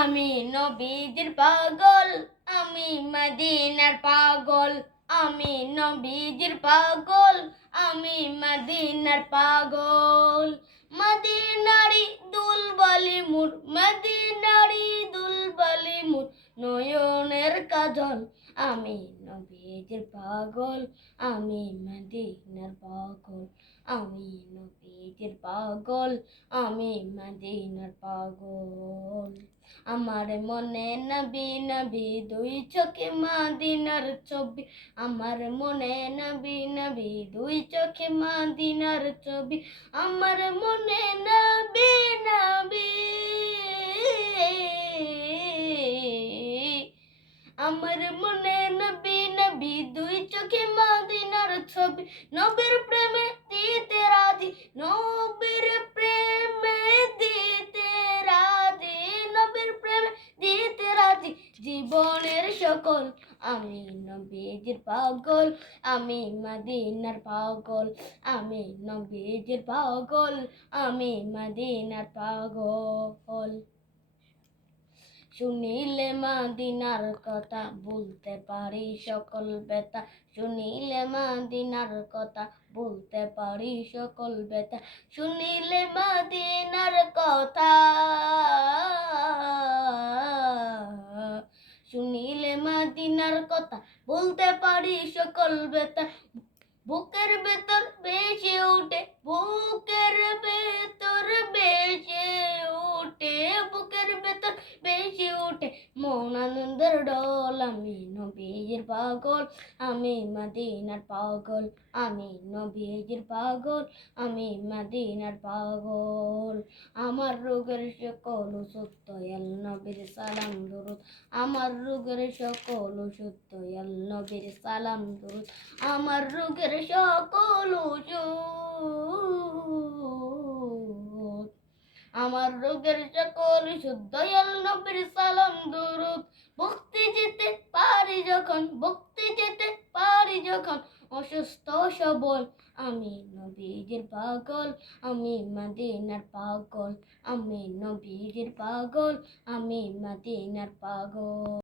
আমি নবীজির পাগল, আমি মদিনার পাগল। আমি নবীজির পাগল, আমি মদিনার পাগল। মদিনারি দুলবালি মুর, মদিনারি দুলবালি মুর, নয়নের কাজল। আমি নবীজির পাগল, আমি মদিনার পাগল। আমি নবীজির পাগল, আমি মদিনার পাগল। আমার মনে নবী নবী, দুই চোখে মদিনার ছবি। আমার মনে নবী নবী, দুই চোখে মদিনার ছবি। আমার মনে নবী নবী, আমার মনে নবী নবী, দুই চোখে মদিনার ছবি। নবীর প্রেমে দিতে রাজি, নবীর প্রেমে দিতে রাজি, নবীর প্রেমে দিতে রাজি জীবনের সকল। আমি নবীজির পাগল, আমি মদিনার পাগল। আমি নবীজির পাগল, আমি মদিনার পাগল। শুনিলে মদিনার কথা, বলতে পারি সকল ব্যথা। শুনিলে মদিনার কথা, বলতে পারি সকল ব্যথা। শুনিলে মদিনার কথা, শুনিলে মদিনার কথা, বলতে পারি সকল ব্যথা। বুকের ভেতর বেশি উঠে, বুকের ভেতর বেশি উঠে, বুকের ভেতর বেশি উঠে মন আনন্দের ডল। আমি নবীজির পাগল, আমি মদিনার পাগল। আমি নবীজির পাগল, আমি মদিনার পাগল। আমার রোগের সকল সত্য নবীর সালাম দরুদ। আমার রোগের সকল সত্য নবীর সালাম দরুদ। আমার রোগের সকল ওষুধ, আমার রোগের সকল শুদ্ধ নবীর সালাম দরুদ। ভক্তি যেতে পারি যখন, ভক্তি যেতে পারি যখন, অসুস্থ সবল। আমি নবীজির পাগল, আমি মদিনার পাগল। আমি নবীজির পাগল, আমি মদিনার পাগল।